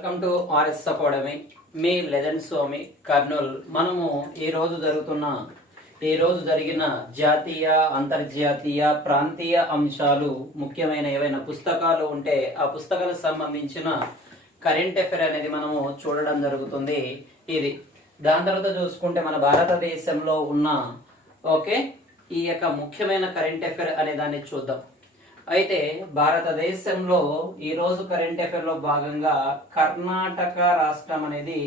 Welcome to RS academy. మీ legend Swami Kurnool. మనము ఈ రోజు జరిగిన జాతీయ, అంతర్జాతీయ, ప్రాంతీయ అంశాలు, ముఖ్యమైన ఏవైనా పుస్తకాలు ఉంటే ఆ పుస్తకాలకు సంబంధించిన కరెంట్ అఫైర్ అనేది మనము చూడడం జరుగుతుంది. ఇది దాని తర్వాత చూసుకుంటే మన భారతదేశంలో ఉన్న ఈ యొక్క ముఖ్యమైన కరెంట్ అఫైర్ అనే దాన్ని చూద్దాం. అయితే భారతదేశంలో ఈ రోజు కరెంట్ అఫైర్ లో భాగంగా కర్ణాటక రాష్ట్రం అనేది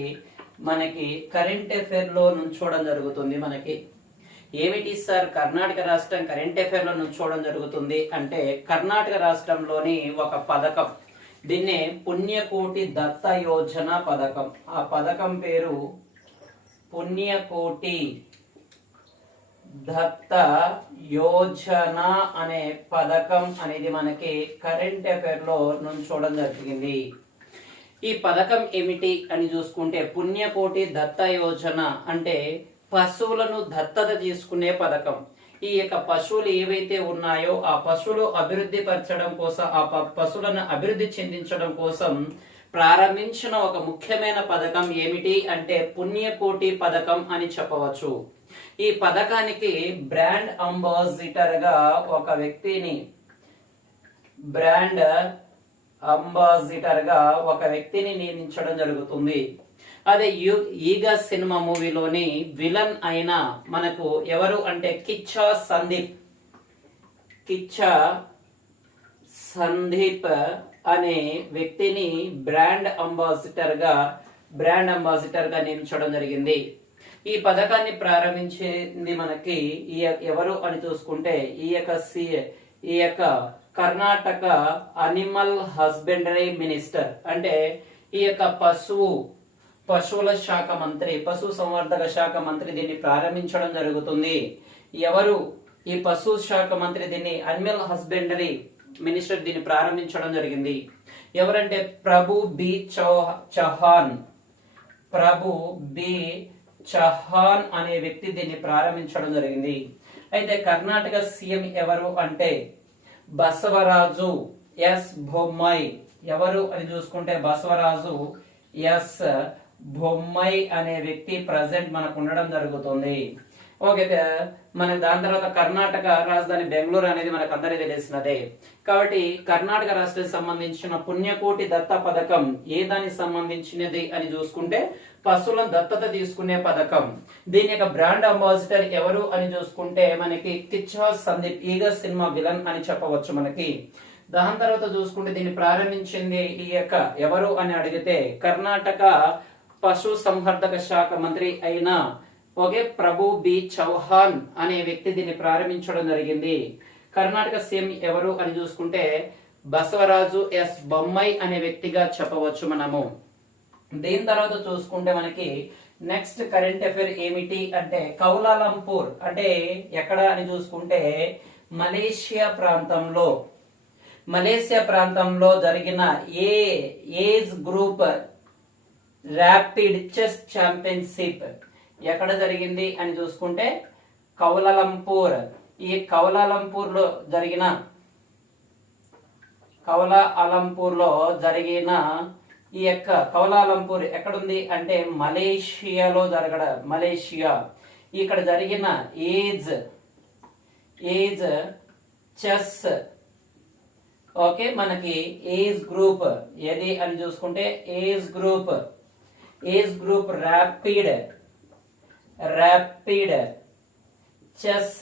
మనకి కరెంట్ అఫైర్ లో నుంచోవడం జరుగుతుంది. మనకి ఏమిటి సార్ కర్ణాటక రాష్ట్రం కరెంట్ అఫైర్ లో నుంచోవడం జరుగుతుంది అంటే, కర్ణాటక రాష్ట్రంలోని ఒక పథకం, దీన్నే పుణ్యకోటి దత్త యోజన పథకం. ఆ పథకం పేరు పుణ్యకోటి దత్త యోజన అనే పథకం అనేది మనకి కరెంట్ అఫైర్ లో నుంచోవడం జరిగింది. ఈ పథకం ఏమిటి అని చూసుకుంటే, పుణ్యకోటి దత్త యోజన అంటే పశువులను దత్తత తీసుకునే పథకం. ఈ యొక్క పశువులు ఏవైతే ఉన్నాయో ఆ పశువులు అభివృద్ధి పరచడం కోసం, ఆ పశువులను అభివృద్ధి చెందించడం కోసం ప్రారంభించిన ఒక ముఖ్యమైన పథకం ఏమిటి అంటే పుణ్యకోటి పథకం అని చెప్పవచ్చు. ఈ పథకానికి బ్రాండ్ అంబాసిడర్ గా ఒక వ్యక్తిని నియమించడం జరుగుతుంది. అదే ఈగ సినిమా మూవీలోని విలన్ అయిన మనకు ఎవరు అంటే కిచ్చా సందీప్ అనే వ్యక్తిని బ్రాండ్ అంబాసిడర్ గా నియమించడం జరిగింది. ఈ పథకాన్ని ప్రారంభించింది మనకి ఎవరు అని చూసుకుంటే ఈ యొక్క కర్ణాటక అనిమల్ హస్బెండరీ మినిస్టర్, అంటే ఈ యొక్క పశువుల శాఖ మంత్రి, పశు సంవర్ధక శాఖ మంత్రి దీన్ని ప్రారంభించడం జరుగుతుంది. ఎవరు ఈ పశు శాఖ మంత్రి దీన్ని అనిమల్ హస్బెండరీ మినిస్టర్ దీన్ని ప్రారంభించడం జరిగింది. ఎవరంటే ప్రభు బి చౌహాన్ అనే వ్యక్తి దీన్ని ప్రారంభించడం జరిగింది. అయితే కర్ణాటక సీఎం ఎవరు అంటే బసవరాజు ఎస్ బొమ్మాయి. ఎవరు అని చూసుకుంటే బసవరాజు ఎస్ బొమ్మాయి అనే వ్యక్తి ప్రజెంట్ మనకు ఉండడం జరుగుతుంది. ఓకే, మనకి దాని తర్వాత కర్ణాటక రాజధాని బెంగళూరు అనేది మనకు అందరికీ తెలిసినదే. కాబట్టి కర్ణాటక రాష్ట్రానికి సంబంధించిన పుణ్యకోటి దత్త పథకం ఏ దానికి సంబంధించినది అని చూసుకుంటే పశువులను దత్తత తీసుకునే పథకం. దీని యొక్క బ్రాండ్ అంబాసిడర్ ఎవరు అని చూసుకుంటే మనకి కిచ్చా సందీప్, ఈగ సినిమా విలన్ అని చెప్పవచ్చు మనకి. దాని తర్వాత చూసుకుంటే దీన్ని ప్రారంభించింది ఈ యొక్క ఎవరు అని అడిగితే కర్ణాటక పశు సంవర్ధక శాఖ మంత్రి అయిన ప్రభు బి చౌహాన్ అనే వ్యక్తి దీన్ని ప్రారంభించడం జరిగింది. కర్ణాటక సీఎం ఎవరు అని చూసుకుంటే బసవరాజు ఎస్ బొమ్మాయి అనే వ్యక్తిగా చెప్పవచ్చు మనము. దీని తర్వాత చూసుకుంటే మనకి నెక్స్ట్ కరెంట్ అఫైర్ ఏమిటి అంటే కౌలాలంపూర్, అంటే ఎక్కడ అని చూసుకుంటే మలేషియా ప్రాంతంలో జరిగిన age group rapid chess championship ఎక్కడ జరిగింది అని చూసుకుంటే కౌలాలంపూర్. ఈ కౌలాలంపూర్ లో జరిగిన ఈ యొక్క కౌలాలంపూర్ ఎక్కడుంది అంటే మలేషియాలో ఇక్కడ జరిగిన ఏజ్ చెస్ మనకి ఏజ్ గ్రూప్ ఏది అని చూసుకుంటే age group rapid chess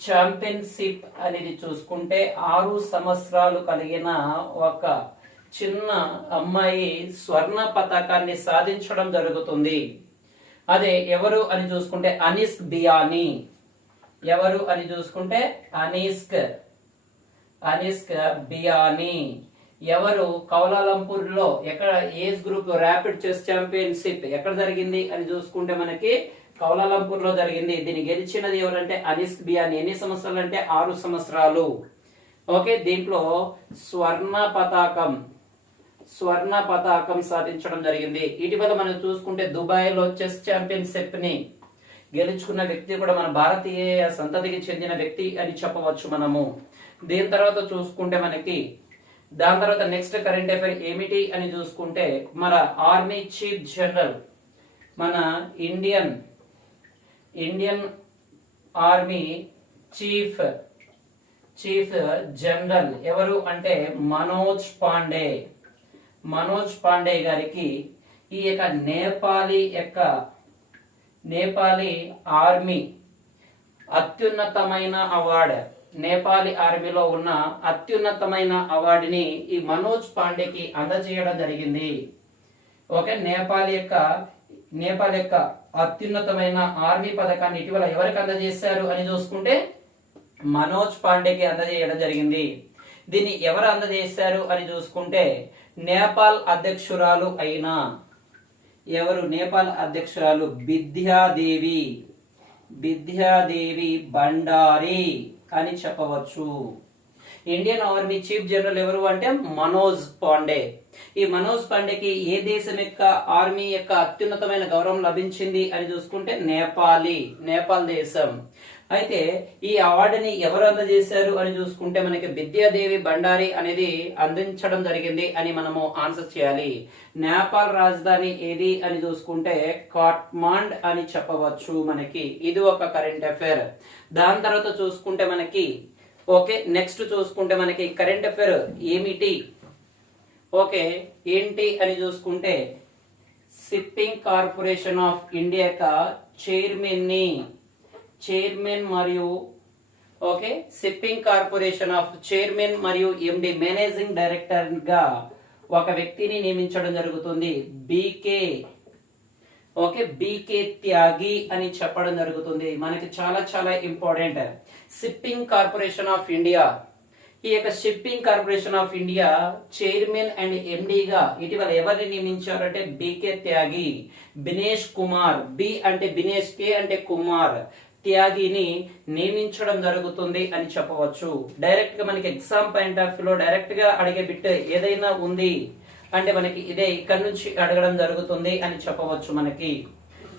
championship అనేది చూసుకుంటే 6 సంవత్సరాలు కలిగిన ఒక చిన్న అమ్మాయి స్వర్ణ పతకాన్ని సాధించడం జరుగుతుంది. అదే ఎవరు అని చూసుకుంటే అనిస్క్ బియానీ. ఎవరు అని చూసుకుంటే అనిస్క్ బియానీ. ఎవరు కౌలాలంపూర్ లో ఎక్కడ age group rapid chess championship ఎక్కడ జరిగింది అని చూసుకుంటే మనకి కౌలాలంపూర్ లో జరిగింది. దీన్ని గెలిచినది ఎవరంటే అనిస్క్ బియానీ. ఎన్ని సంవత్సరాలు అంటే 6 సంవత్సరాలు. దీంట్లో స్వర్ణ పతాకం సాధించడం జరిగింది. ఇటీవల మనం చూసుకుంటే దుబాయ్ లో చెస్ ఛాంపియన్షిప్ ని గెలుచుకున్న వ్యక్తి కూడా మన భారతీయ సంతతికి చెందిన వ్యక్తి అని చెప్పవచ్చు మనము. దీని తర్వాత చూసుకుంటే మనకి దాని తర్వాత నెక్స్ట్ కరెంట్ అఫైర్ ఏమిటి అని చూసుకుంటే మన ఆర్మీ చీఫ్ జనరల్, మన ఇండియన్ ఆర్మీ చీఫ్ జనరల్ ఎవరు అంటే మనోజ్ పాండే గారికి ఈ యొక్క నేపాలీ ఆర్మీ అత్యున్నతమైన అవార్డు, నేపాలీ ఆర్మీలో ఉన్న అత్యున్నతమైన అవార్డుని ఈ మనోజ్ పాండేకి అందజేయడం జరిగింది. ఓకే, నేపాల్ యొక్క అత్యున్నతమైన ఆర్మీ పథకాన్ని ఇటీవల ఎవరికి అందజేశారు అని చూసుకుంటే మనోజ్ పాండేకి అందజేయడం జరిగింది. దీన్ని ఎవరు అందజేశారు అని చూసుకుంటే నేపాల్ అధ్యక్షురాలు అయిన నేపాల్ అధ్యక్షురాలు బిద్యాదేవి భండారి అని చెప్పవచ్చు. ఇండియన్ ఆర్మీ చీఫ్ జనరల్ ఎవరు అంటే మనోజ్ పాండే. ఈ మనోజ్ పాండేకి ఏ దేశం యొక్క ఆర్మీ యొక్క అత్యున్నతమైన గౌరవం లభించింది అని చూసుకుంటే నేపాల్ దేశం. అయితే ఈ అవార్డుని ఎవరు అందజేశారు అని చూసుకుంటే మనకి బిద్యాదేవి భండారి అనేది అందించడం జరిగింది అని మనము ఆన్సర్ చేయాలి. నేపాల్ రాజధాని ఏది అని చూసుకుంటే కాట్మాండ్ అని చెప్పవచ్చు మనకి. ఇది ఒక కరెంట్ అఫైర్. దాని తర్వాత చూసుకుంటే మనకి ఓకే, నెక్స్ట్ చూసుకుంటే మనకి కరెంట్ అఫైర్ ఏమిటి ఓకే ఏంటి అని చూసుకుంటే షిప్పింగ్ కార్పొరేషన్ ఆఫ్ ఇండియా యొక్క చైర్మన్ మరియు okay shipping corporation of chairman మరియు ఎండి మేనేజింగ్ డైరెక్టర్ గా ఒక వ్యక్తిని నియమించడం జరుగుతుంది. బీకే త్యాగి అని చెప్పడం జరుగుతుంది. మనకి చాలా చాలా important. Shipping corporation of India, ఈ యొక్క shipping corporation of India chairman and ఎండిగా ఇటీవల ఎవరిని నియమించారంటే బీకే త్యాగి, బినేష్ కుమార్, బి అంటే బినేష్, కే అంటే కుమార్, త్యాగిని నియమించడం జరుగుతుంది అని చెప్పవచ్చు. డైరెక్ట్ గా మనకి ఎగ్జామ్ పాయింట్ ఆఫ్ వ్యూలో డైరెక్ట్ గా అడిగే బిట్ ఏదైనా ఉంది అంటే మనకి ఇదే ఇక్కడ నుంచి అడగడం జరుగుతుంది అని చెప్పవచ్చు మనకి.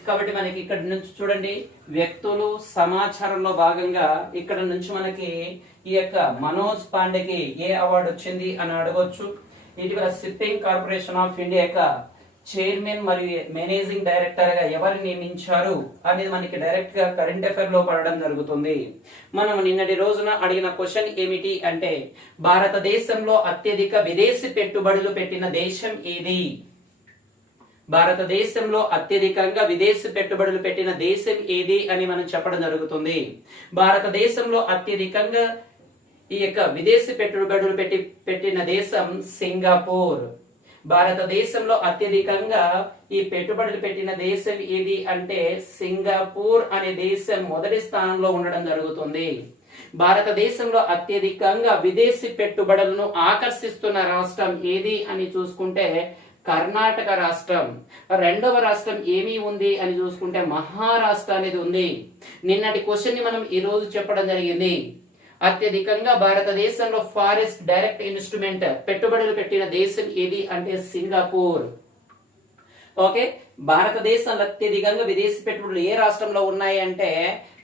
కాబట్టి మనకి ఇక్కడ నుంచి చూడండి, వ్యక్తులు సమాచారంలో భాగంగా ఇక్కడ నుంచి మనకి ఈ యొక్క మనోజ్ పాండేకి ఏ అవార్డు వచ్చింది అని అడగవచ్చు. ఇటీవల షిప్పింగ్ కార్పొరేషన్ ఆఫ్ ఇండియా యొక్క చైర్మన్ మరియు మేనేజింగ్ డైరెక్టర్ గా ఎవరు నియమించారు అనేది మనకి డైరెక్ట్ గా కరెంట్ అఫైర్ లో పడడం జరుగుతుంది. మనం నిన్నటి రోజున అడిగిన క్వశ్చన్ ఏమిటి అంటే భారతదేశంలో అత్యధిక విదేశీ పెట్టుబడులు పెట్టిన దేశం ఏది? భారతదేశంలో అత్యధికంగా విదేశీ పెట్టుబడులు పెట్టిన దేశం ఏది అని మనం చెప్పడం జరుగుతుంది. భారతదేశంలో అత్యధికంగా ఈ యొక్క విదేశీ పెట్టుబడులు పెట్టిన దేశం సింగపూర్. భారతదేశంలో అత్యధికంగా ఈ పెట్టుబడులు పెట్టిన దేశం ఏది అంటే సింగపూర్ అనే దేశం మొదటి స్థానంలో ఉండడం జరుగుతుంది. భారతదేశంలో అత్యధికంగా విదేశీ పెట్టుబడులను ఆకర్షిస్తున్న రాష్ట్రం ఏది అని చూసుకుంటే కర్ణాటక రాష్ట్రం. రెండవ రాష్ట్రం ఏమి ఉంది అని చూసుకుంటే మహారాష్ట్ర అనేది ఉంది. నిన్నటి క్వశ్చన్ ని మనం ఈ రోజు చెప్పడం జరిగింది. అత్యధికంగా భారతదేశంలో ఫారెస్ట్ డైరెక్ట్ ఇన్వెస్ట్మెంట్ పెట్టుబడులు పెట్టిన దేశం ఏది అంటే సింగపూర్. ఓకే, భారతదేశంలో అత్యధికంగా విదేశీ పెట్టుబడులు ఏ రాష్ట్రంలో ఉన్నాయి అంటే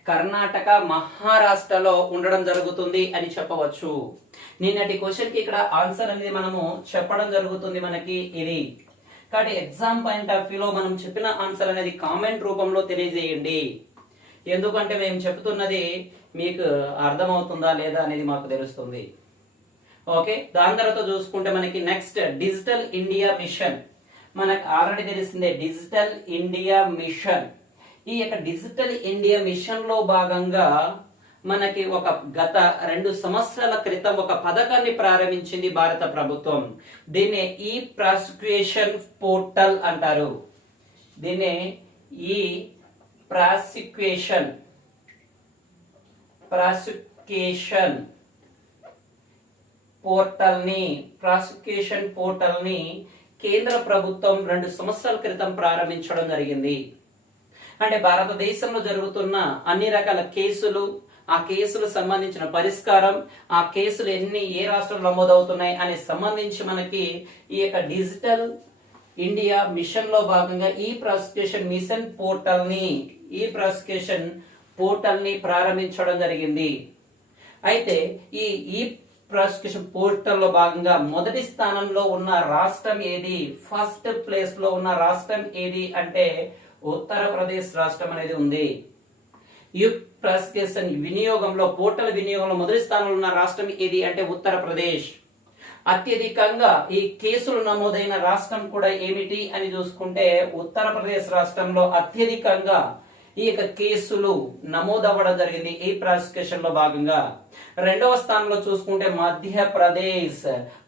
కర్ణాటక, మహారాష్ట్రలో ఉండడం జరుగుతుంది అని చెప్పవచ్చు. నిన్నటి క్వశ్చన్ కి ఇక్కడ ఆన్సర్ అనేది మనము చెప్పడం జరుగుతుంది మనకి ఇది. కాబట్టి ఎగ్జామ్ పాయింట్ ఆఫ్ వ్యూలో మనం చెప్పిన ఆన్సర్ అనేది కామెంట్ రూపంలో తెలియజేయండి. ఎందుకంటే మేము చెప్తున్నది మీకు అర్థమవుతుందా లేదా అనేది మాకు తెలుస్తుంది. ఓకే, దాని తర్వాత చూసుకుంటే మనకి నెక్స్ట్ డిజిటల్ ఇండియా మిషన్. మనకు ఆల్రెడీ తెలిసిందే డిజిటల్ ఇండియా మిషన్. ఈ యొక్క డిజిటల్ ఇండియా మిషన్ లో భాగంగా మనకి ఒక గత 2 సంవత్సరాల క్రితం ఒక పథకాన్ని ప్రారంభించింది భారత ప్రభుత్వం. దీన్ని ఈ ప్రాసిక్యూషన్ పోర్టల్ అంటారు. దీన్ని ఈ ప్రాసిక్యూషన్ పోర్టల్ ని కేంద్ర ప్రభుత్వం 2 సంవత్సరాల క్రితం ప్రారంభించడం జరిగింది. అంటే భారతదేశంలో జరుగుతున్న అన్ని రకాల కేసులు, ఆ కేసులు సంబంధించిన పరిష్కారం, ఆ కేసులు ఏ రాష్ట్రంలో నమోదవుతున్నాయి అనే సంబంధించి మనకి ఈ యొక్క డిజిటల్ ఇండియా మిషన్ లో భాగంగా ఈ ప్రాసిక్యూషన్ పోర్టల్ ని ప్రారంభించడం జరిగింది. అయితే ఈ ప్రాసిక్యూషన్ పోర్టల్ లో భాగంగా మొదటి స్థానంలో ఉన్న రాష్ట్రం ఏది, ఫస్ట్ ప్లేస్ లో ఉన్న రాష్ట్రం ఏది అంటే ఉత్తరప్రదేశ్ రాష్ట్రం అనేది ఉంది. ఈ ప్రాసిక్యూషన్ వినియోగంలో పోర్టల్ వినియోగంలో మొదటి స్థానంలో ఉన్న రాష్ట్రం ఏది అంటే ఉత్తరప్రదేశ్. అత్యధికంగా ఈ కేసులు నమోదైన రాష్ట్రం కూడా ఏమిటి అని చూసుకుంటే ఉత్తరప్రదేశ్ రాష్ట్రంలో అత్యధికంగా ఈ యొక్క కేసులు నమోదవ్వడం జరిగింది ఈ ప్రాసిక్యూషన్ లో భాగంగా. రెండవ స్థానంలో చూసుకుంటే మధ్యప్రదేశ్,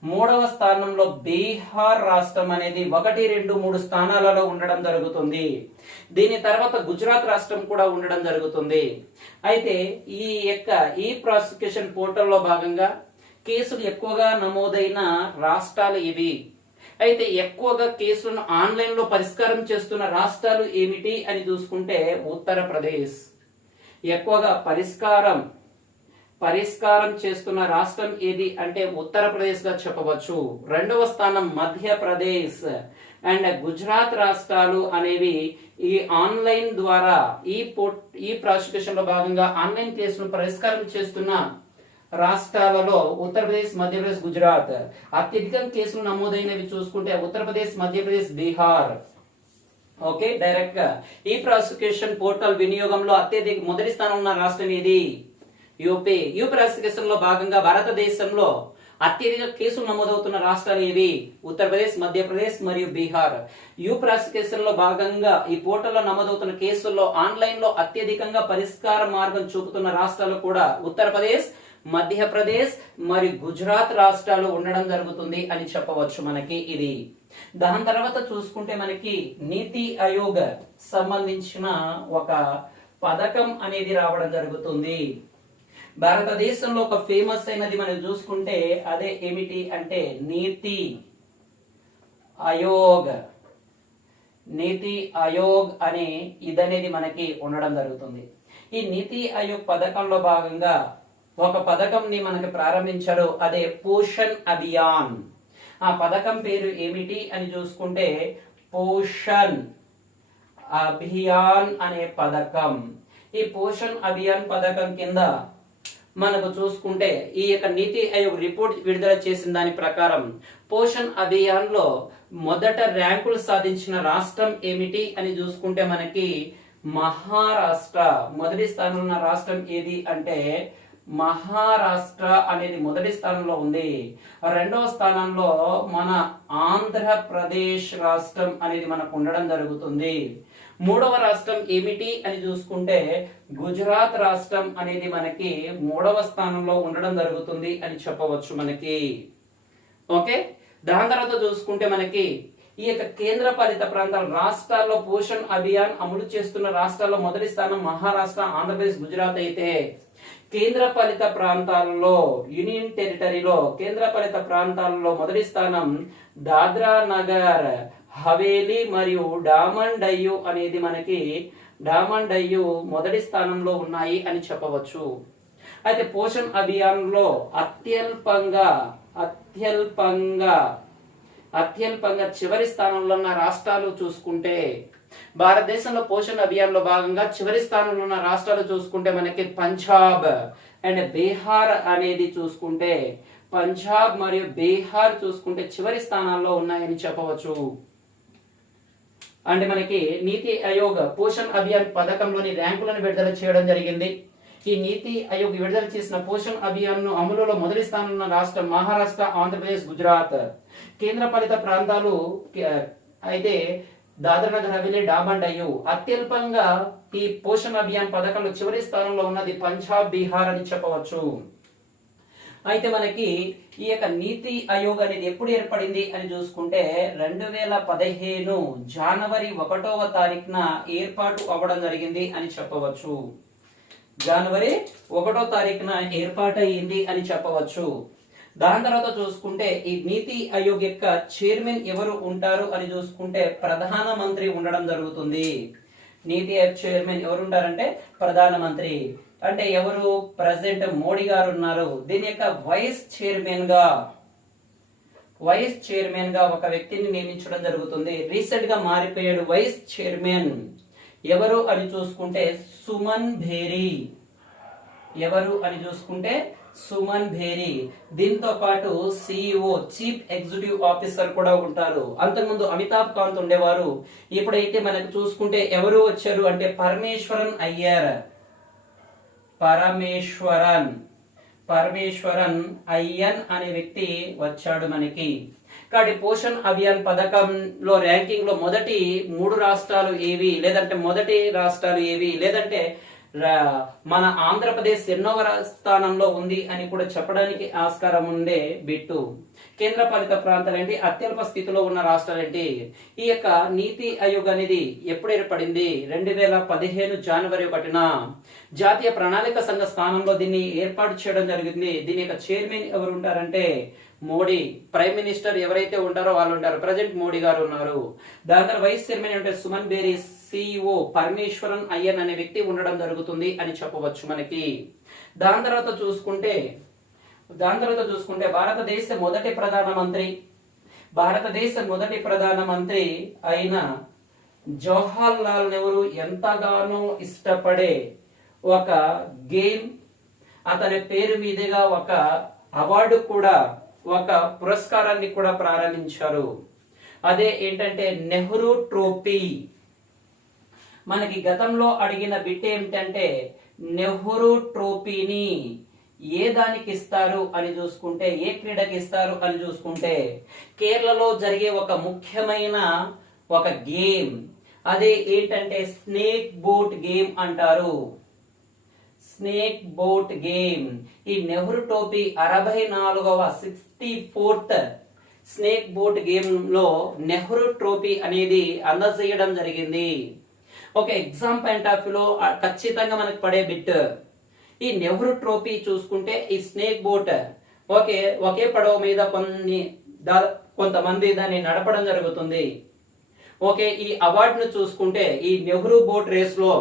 మూడవ స్థానంలో బీహార్ రాష్ట్రం అనేది 1, 2, 3 స్థానాలలో ఉండడం జరుగుతుంది. దీని తర్వాత గుజరాత్ రాష్ట్రం కూడా ఉండడం జరుగుతుంది. అయితే ఈ ప్రాసిక్యూషన్ పోర్టల్ లో భాగంగా కేసులు ఎక్కువగా నమోదైన రాష్ట్రాలు ఇవి. అయితే ఎక్కువగా కేసులను ఆన్లైన్ లో పరిష్కారం చేస్తున్న రాష్ట్రాలు ఏమిటి అని చూసుకుంటే ఉత్తరప్రదేశ్. ఎక్కువగా పరిష్కారం చేస్తున్న రాష్ట్రం ఏది అంటే ఉత్తరప్రదేశ్ గా చెప్పవచ్చు. రెండవ స్థానం మధ్యప్రదేశ్ అండ్ గుజరాత్ రాష్ట్రాలు అనేవి ఈ ఆన్లైన్ ద్వారా ఈ ప్రాసిక్యూషన్ లో భాగంగా ఆన్లైన్ కేసులను పరిష్కారం చేస్తున్న రాష్ట్రాలలో ఉత్తరప్రదేశ్, మధ్యప్రదేశ్, గుజరాత్. అత్యధిక కేసులు నమోదైనవి చూసుకుంటే ఉత్తరప్రదేశ్, మధ్యప్రదేశ్, బీహార్. ఓకే, డైరెక్ట్ గా ఈ ప్రాసిక్యూషన్ పోర్టల్ వినియోగంలో అత్యధిక మొదటి స్థానంలో ఉన్న రాష్ట్రం ఏది యూపీ. ఈ ప్రాసిక్యూషన్ లో భాగంగా భారతదేశంలో అత్యధిక కేసులు నమోదవుతున్న రాష్ట్రాలు ఏవి ఉత్తరప్రదేశ్, మధ్యప్రదేశ్ మరియు బీహార్. యూ ప్రాసిక్యూషన్ లో భాగంగా ఈ పోర్టల్లో నమోదవుతున్న కేసుల్లో ఆన్లైన్ లో అత్యధికంగా పరిష్కార మార్గం చూపుతున్న రాష్ట్రాలు కూడా ఉత్తరప్రదేశ్, మధ్యప్రదేశ్ మరియు గుజరాత్ రాష్ట్రాలు ఉండడం జరుగుతుంది అని చెప్పవచ్చు మనకి ఇది. దాని తర్వాత చూసుకుంటే మనకి నీతి ఆయోగ్ సంబంధించిన ఒక పథకం అనేది రావడం జరుగుతుంది. భారతదేశంలో ఒక ఫేమస్ అయినది మనం చూసుకుంటే అదే ఏమిటి అంటే నీతి ఆయోగ్ అనే ఇదనేది మనకి ఉండడం జరుగుతుంది. ఈ నీతి ఆయోగ్ పథకంలో భాగంగా ఒక పథకం ని మనకి ప్రారంభించారు, అదే పోషణ్ అభియాన్. ఆ పథకం పేరు ఏమిటి అని చూసుకుంటే పోషణ్ అభియాన్ అనే పథకం. ఈ పోషణ్ అభియాన్ పథకం కింద మనకు చూసుకుంటే ఈ యొక్క నీతి ఆయోగ్ రిపోర్ట్ విడుదల చేసిన దాని ప్రకారం పోషణ్ అభియాన్ లో మొదట ర్యాంకులు సాధించిన రాష్ట్రం ఏమిటి అని చూసుకుంటే మనకి మహారాష్ట్ర. మొదటి స్థానంలో ఉన్న రాష్ట్రం ఏది అంటే మహారాష్ట్ర అనేది మొదటి స్థానంలో ఉంది. రెండవ స్థానంలో మన ఆంధ్రప్రదేశ్ రాష్ట్రం అనేది మనకు ఉండడం జరుగుతుంది. మూడవ రాష్ట్రం ఏమిటి అని చూసుకుంటే గుజరాత్ రాష్ట్రం అనేది మనకి మూడవ స్థానంలో ఉండడం జరుగుతుంది అని చెప్పవచ్చు మనకి. ఓకే, దాని తర్వాత చూసుకుంటే మనకి ఈ యొక్క కేంద్ర పాలిత ప్రాంతాల రాష్ట్రాల్లో పోషణ్ అభియాన్ అమలు చేస్తున్న రాష్ట్రాల్లో మొదటి స్థానం మహారాష్ట్ర, ఆంధ్రప్రదేశ్, గుజరాత్ అయితే కేంద్ర పాలిత ప్రాంతాల్లో యూనియన్ టెరిటరీలో కేంద్ర పాలిత ప్రాంతాల్లో మొదటి స్థానం దాద్రా నగర్ హవేలీ మరియు డామన్ డయ్యూ అనేది మనకి మొదటి స్థానంలో ఉన్నాయి అని చెప్పవచ్చు. అయితే పోషణ్ అభియాన్ లో అత్యల్పంగా చివరి స్థానంలో ఉన్న రాష్ట్రాలు చూసుకుంటే భారతదేశంలో పోషణ్ అభియాన్ లో భాగంగా చివరి స్థానంలో ఉన్న రాష్ట్రాలు చూసుకుంటే మనకి పంజాబ్ అండ్ బీహార్ అనేది చూసుకుంటే పంజాబ్ మరియు బీహార్ చూసుకుంటే చివరి స్థానాల్లో ఉన్నాయని చెప్పవచ్చు. అంటే మనకి నీతి ఆయోగ్ పోషణ్ అభియాన్ పథకంలోని ర్యాంకులను విడుదల చేయడం జరిగింది. ఈ నీతి ఆయోగ్ విడుదల చేసిన పోషణ్ అభియాన్ ను అమలులో మొదటి స్థానంలో ఉన్న రాష్ట్రం మహారాష్ట్ర, ఆంధ్రప్రదేశ్, గుజరాత్. కేంద్ర పాలిత ప్రాంతాలు అయితే దాద్రా నగర్ హవేలీ, డామన్ డయ్యూ. అత్యల్పంగా ఈ పోషణ్ అభియాన్ పథకంలో చివరి స్థానంలో ఉన్నది పంజాబ్, బీహార్ అని చెప్పవచ్చు. అయితే మనకి ఈ యొక్క నీతి ఆయోగ్ అనేది ఎప్పుడు ఏర్పడింది అని చూసుకుంటే 2015 జనవరి 1వ తారీఖున ఏర్పాటు అవ్వడం జరిగింది అని చెప్పవచ్చు. జనవరి 1వ తారీఖున ఏర్పాటయింది అని చెప్పవచ్చు. దాని తర్వాత చూసుకుంటే ఈ నీతి ఆయోగ్ యొక్క చైర్మన్ ఎవరు ఉంటారు అని చూసుకుంటే ప్రధానమంత్రి ఉండడం జరుగుతుంది. నీతి ఆయోగ్ చైర్మన్ ఎవరు ఉంటారంటే ప్రధానమంత్రి. అంటే ఎవరు ప్రెసిడెంట్ మోడీ గారు ఉన్నారు. దీని యొక్క వైస్ చైర్మన్ గా ఒక వ్యక్తిని నియమించడం జరుగుతుంది. రీసెంట్ గా మారిపోయాడు వైస్ చైర్మన్. ఎవరు అని చూసుకుంటే సుమన్ భేరీ. ఎవరు అని చూసుకుంటే సుమన్ భేరి. దీంతో పాటు సిఇఓ చీఫ్ ఎగ్జిక్యూటివ్ ఆఫీసర్ కూడా ఉంటారు. అంతకుముందు అమితాబ్ కాంత్ ఉండేవారు. ఇప్పుడైతే మనకు చూసుకుంటే ఎవరు వచ్చారు అంటే పరమేశ్వరన్ అయ్యర్. పరమేశ్వరన్ అయ్యన్ అనే వ్యక్తి వచ్చాడు మనకి. కాబట్టి పోషణ్ అభియాన్ పథకంలో ర్యాంకింగ్ లో మొదటి 3 రాష్ట్రాలు ఏవి, లేదంటే మొదటి రాష్ట్రాలు ఏవి, లేదంటే మన ఆంధ్రప్రదేశ్ ఎన్నోవ స్థానంలో ఉంది అని కూడా చెప్పడానికి ఆస్కారం ఉండే బిట్టు. కేంద్ర పాలిత ప్రాంతాలు ఏంటి, అత్యల్ప స్థితిలో ఉన్న రాష్ట్రాలు ఏంటి. ఈ యొక్క నీతి ఆయోగ్ అనేది ఎప్పుడు ఏర్పడింది? 2015 జనవరి 1న. జాతీయ ప్రణాళిక సంఘ స్థానంలో దీన్ని ఏర్పాటు చేయడం జరిగింది. దీని యొక్క చైర్మన్ ఎవరు ఉంటారంటే మోడీ. ప్రైమ్ మినిస్టర్ ఎవరైతే ఉంటారో వాళ్ళు ఉంటారు. ప్రజెంట్ మోడీ గారు ఉన్నారు. దాని తర్వాత వైస్ చైర్మన్ అంటే సుమన్ బేరి, సిఇఓ పరమేశ్వరన్ అయ్యన్ అనే వ్యక్తి ఉండడం జరుగుతుంది అని చెప్పవచ్చు మనకి. దాని తర్వాత చూసుకుంటే భారతదేశ మొదటి ప్రధానమంత్రి అయిన జవహర్ లాల్ నెహ్రూ ఎంతగానో ఇష్టపడే ఒక గేమ్, అతని పేరు మీదుగా ఒక అవార్డు కూడా, ఒక పురస్కారాన్ని కూడా ప్రారంభించారు. అదే ఏంటంటే నెహ్రూ ట్రోఫీ. మనకి గతంలో అడిగిన బిట్ ఏమిటంటే నెహ్రూ ట్రోఫీని ఏ దానికి ఇస్తారు అని చూసుకుంటే, ఏ క్రీడకి ఇస్తారు అని చూసుకుంటే కేరళలో జరిగే ఒక ముఖ్యమైన ఒక గేమ్, అదే ఏంటంటే స్నేక్ బోట్ గేమ్ అంటారు. Snake boat game. ఈ Nehru trophy 64th snake boat game లో నెహ్రూ ట్రోఫీ అనేది అందజేయడం జరిగింది. ఒక ఎగ్జామ్ పాయింట్ ఆఫ్ వ్యూలో ఖచ్చితంగా మనకు పడే బిట్. ఈ నెహ్రూ ట్రోఫీ చూసుకుంటే ఈ స్నేక్ బోట్ ఒకే పడవ మీద కొంతమంది దాన్ని నడపడం జరుగుతుంది. ఈ అవార్డును చూసుకుంటే ఈ నెహ్రూ బోట్ రేస్ లో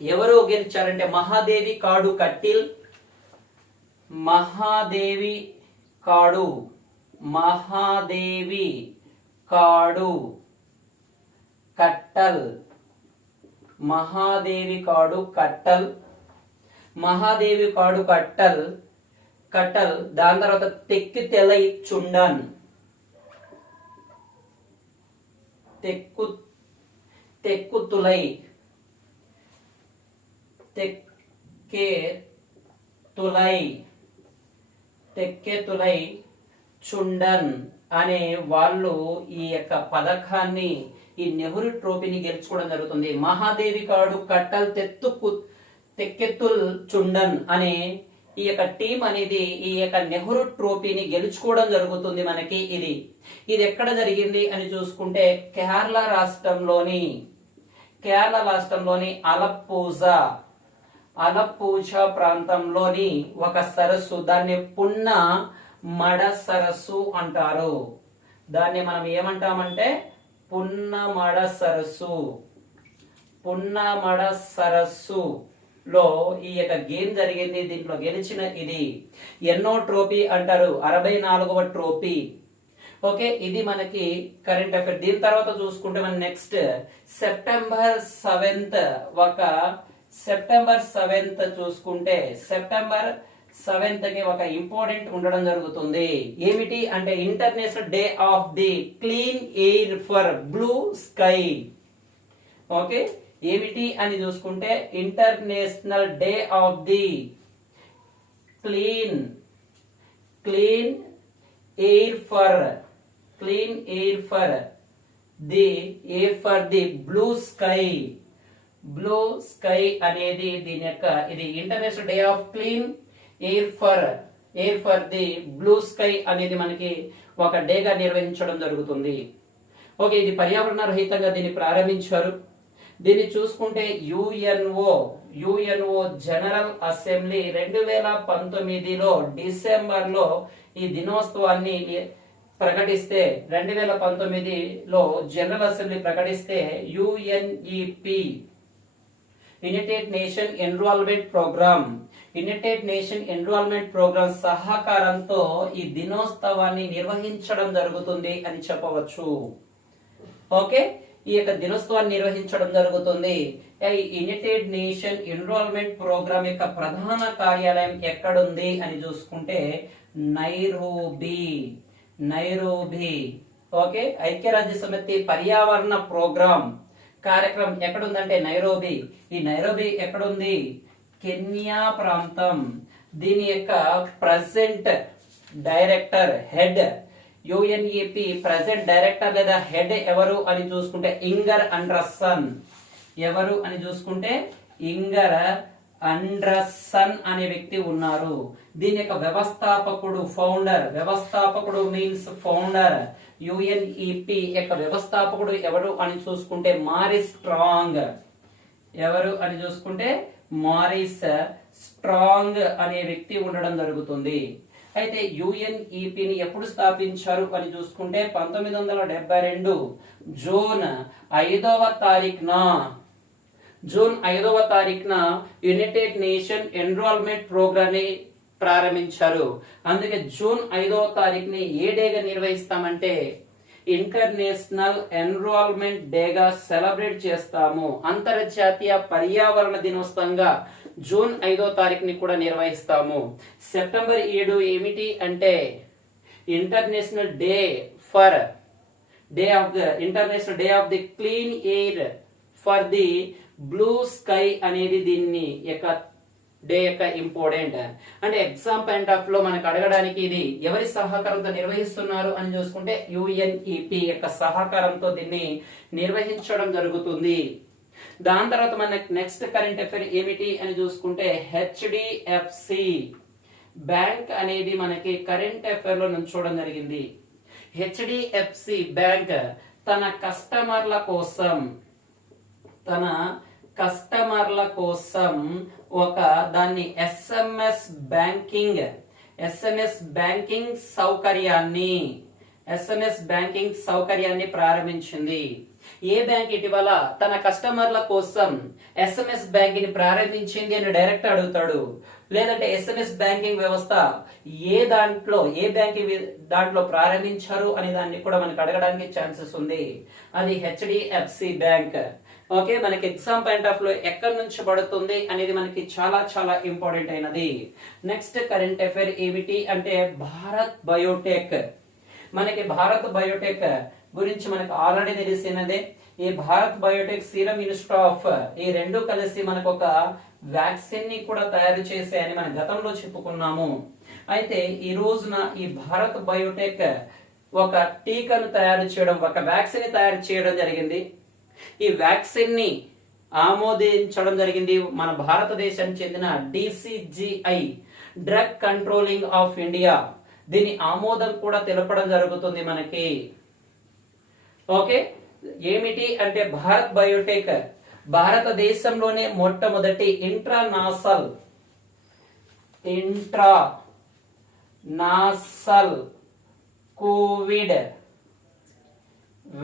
ఎవరు గెలిచారంటే మహాదేవి కాడు కట్టిల్, మహాదేవి కాడు కట్టల్, మహాదేవి కాడు కట్టల్. దాని తర్వాత తెక్కితెలై చుండన్, తెక్కెతులై చుండన్ అనే వాళ్ళు ఈ యొక్క పథకాన్ని, ఈ నెహ్రూ ట్రోఫీని గెలుచుకోవడం జరుగుతుంది. మహాదేవి కాడు కట్టల్ తెక్కెతుల్ చుండన్ అనే ఈ యొక్క టీం అనేది ఈ యొక్క నెహ్రూ ట్రోఫీని గెలుచుకోవడం జరుగుతుంది మనకి. ఇది ఎక్కడ జరిగింది అని చూసుకుంటే కేరళ రాష్ట్రంలోని అలప్పూజ ప్రాంతంలోని ఒక సరస్సు, దాన్ని పున్న మడ సరస్సు అంటారు. దాన్ని మనం ఏమంటామంటే పున్నమడ సరస్సు లో ఈ యొక్క గేమ్ జరిగింది. దీంట్లో గెలిచిన ఇది ఎన్నో ట్రోఫీ అంటారు, 64వ ట్రోఫీ. ఇది మనకి కరెంట్ అఫైర్. దీని తర్వాత చూసుకుంటే మనం నెక్స్ట్ సెప్టెంబర్ 7th చూసుకుంటే సెప్టెంబర్ 7th కి ఒక ఇంపార్టెంట్ ఉండడం జరుగుతుంది. ఏమిటి అంటే international day of the clean air for blue sky. ఏమిటి అని చూసుకుంటే international day of the clean air for the blue sky అనేది దీని యొక్క ఇది international day of clean air for the blue sky అనేది మనకి ఒక డేగా నిర్వహించడం జరుగుతుంది. ఇది పర్యావరణ రహితంగా దీన్ని ప్రారంభించారు. దీన్ని చూసుకుంటే యుఎన్ఓ జనరల్ అసెంబ్లీ 2019లో డిసెంబర్లో ఈ దినోత్సవాన్ని ప్రకటిస్తే, 2019లో జనరల్ అసెంబ్లీ ప్రకటిస్తే UNEP united nation environment programme సహకారంతో ఈ దినోత్సవాన్ని నిర్వహించడం జరుగుతుంది అని చెప్పవచ్చు. ఈ యొక్క దినోత్సవాన్ని నిర్వహించడం జరుగుతుంది. ఈ యునైటెడ్ నేషన్ ఎన్రోల్మెంట్ ప్రోగ్రామ్ యొక్క ప్రధాన కార్యాలయం ఎక్కడుంది అని చూసుకుంటే నైరోబీ. ఓకే, ఐక్యరాజ్య సమితి పర్యావరణ ప్రోగ్రామ్ కార్యక్రమం ఎక్కడుందంటే నైరోబీ. ఈ నైరోబీ ఎక్కడుంది? కెన్యా ప్రాంతం. దీని యొక్క present director head UNEP present director లేదా హెడ్ ఎవరు అని చూసుకుంటే ఇంగర్ అండర్సన్. ఎవరు అని చూసుకుంటే ఇంగర్ అండర్సన్ అనే వ్యక్తి ఉన్నారు. దీని యొక్క వ్యవస్థాపకుడు వ్యవస్థాపకుడు మీన్స్ ఫౌండర్. యుఎన్ఈపి యొక్క వ్యవస్థాపకుడు ఎవరు అని చూసుకుంటే మారిస్ స్ట్రాంగ్. ఎవరు అని చూసుకుంటే మారిస్ స్ట్రాంగ్ అనే వ్యక్తి ఉండడం జరుగుతుంది. అయితే యుఎన్ఈపిని ఎప్పుడు స్థాపించారు అని చూసుకుంటే 1972 జూన్ 5వ తారీఖున యునైటెడ్ నేషన్ ఎన్రోల్మెంట్ ప్రోగ్రామ్ ని ప్రారంభించారు. అందుకే జూన్ 5వ తారీఖుని ఏ డేగా నిర్వహిస్తామంటే ఇంటర్నేషనల్ ఎన్రోల్మెంట్ డేగా సెలబ్రేట్ చేస్తాము. అంతర్జాతీయ పర్యావరణ దినోత్సవంగా జూన్ 5వ తారీఖుని కూడా నిర్వహిస్తాము. సెప్టెంబర్ 7 ఏమిటి అంటే international day of the clean air for the blue sky అనేది దీన్ని యొక్క డే యొక్క ఇంపార్టెంట్. అంటే ఎగ్జామ్ పాయింట్ ఆఫ్ లో మనకు అడగడానికి ఇది ఎవరి సహకారంతో నిర్వహిస్తున్నారు అని చూసుకుంటే యుఎన్ఈపి యొక్క సహకారంతో దీన్ని నిర్వహించడం జరుగుతుంది. దాని తర్వాత మనకి నెక్స్ట్ కరెంట్ అఫైర్ ఏమిటి అని చూసుకుంటే హెచ్డిఎఫ్సి బ్యాంక్ అనేది మనకి కరెంట్ అఫైర్ లో నుంచోవడం జరిగింది. హెచ్డిఎఫ్సి బ్యాంక్ తన కస్టమర్ల కోసం ఒక దాన్ని ఎస్ఎంఎస్ బ్యాంకింగ్ సౌకర్యాన్ని ప్రారంభించింది. ఏ బ్యాంక్ ఇటీవల తన కస్టమర్ల కోసం ఎస్ఎంఎస్ బ్యాంకింగ్ ప్రారంభించింది అని డైరెక్ట్ అడుగుతాడు. లేదంటే ఎస్ఎంఎస్ బ్యాంకింగ్ వ్యవస్థ ఏ బ్యాంకింగ్ దాంట్లో ప్రారంభించారు అనే దాన్ని కూడా మనకు అడగడానికి ఛాన్సెస్ ఉంది. అది హెచ్డిఎఫ్సి బ్యాంక్. ఓకే, మనకి ఎగ్జామ్ పాయింట్ ఆఫ్ లో ఎక్కడి నుంచి పడుతుంది అనేది మనకి చాలా చాలా ఇంపార్టెంట్ అయినది. నెక్స్ట్ కరెంట్ అఫైర్ ఏమిటి అంటే భారత్ బయోటెక్. మనకి భారత్ బయోటెక్ గురించి మనకు ఆల్రెడీ తెలిసినదే. ఈ Bharat Biotech serum institute of ఈ రెండు కలిసి మనకు ఒక వ్యాక్సిన్ ని కూడా తయారు చేశాయని మన గతంలో చెప్పుకున్నాము. అయితే ఈ రోజున ఈ భారత్ బయోటెక్ ఒక టీకాను తయారు చేయడం, ఒక వ్యాక్సిన్ ని తయారు చేయడం జరిగింది. ఈ వ్యాక్సిన్ ని ఆమోదించడం జరిగింది మన భారతదేశానికి చెందిన DCGI drug controlling of India. దీని ఆమోదం కూడా తెలపడం జరుగుతుంది మనకి. ఓకే, ఏమిటి అంటే భారత్ బయోటెక్ భారతదేశంలోనే మొట్టమొదటి ఇంట్రానాసల్ కోవిడ్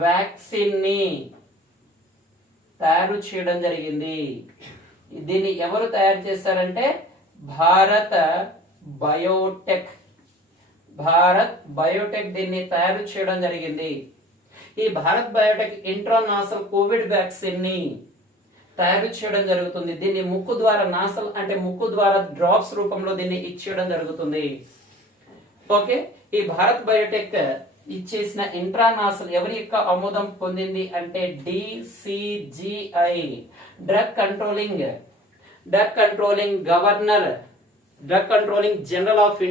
వ్యాక్సిన్ ని తయారు చేయడం జరిగింది. దీన్ని ఎవరు తయారు చేశారంటే భారత్ బయోటెక్ దీన్ని తయారు చేయడం జరిగింది. ఈ Bharat Biotech intranasal Covid vaccine ని తయారు చేయడం జరుగుతుంది. దీన్ని ముక్కు ద్వారా నాసల్ అంటే ముక్కు ద్వారా డ్రాప్స్ రూపంలో దీన్ని ఇచ్చేయడం జరుగుతుంది. ఓకే, ఈ భారత్ బయోటెక్ ఇచ్చేసిన ఇంట్రానాసల్ ఎవరి యొక్క ఆమోదం పొందింది అంటే DCGI drug controlling general of